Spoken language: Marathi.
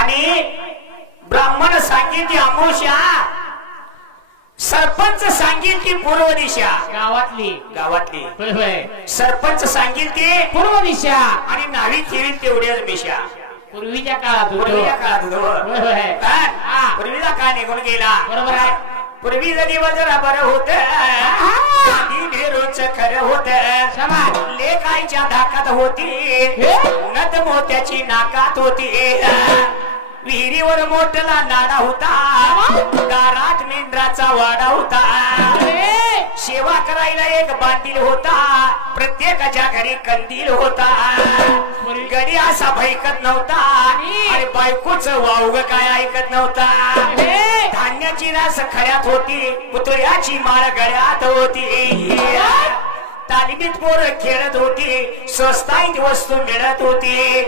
आणि ब्राह्मण सांगेल ती अमावस्या, सरपंच सांगेल ती पूर्व दिशा, गावातली सरपंच सांगेल ती पूर्व दिशा आणि नावी ठेवील तेवढ्याच दिशा. पूर्वीच्या काळात पूर्वीच्या काळात पूर्वीचा काळ निघून गेला. बरोबर आहे. पूर्वी जरी जरा बरं होत, रोज खरं होत, लेखायच्या धाकात होती, नद मोत्याची नाकात होती, विहिरीवर मोठला नाडा होता, दारात मेंढराचा वाडा होता, सेवा करायला एक बांधील होता, प्रत्येकाच्या घरी कंदील होता, गडी असा भैकत नव्हता आणि बायकोच वावग काय ऐकत नव्हता, धान्याची रास खड्यात होती, पुतळ्याची माळ गळ्यात होती, तालिमीत पोरं खेळत होती, स्वस्ताईत वस्तू मिळत होती.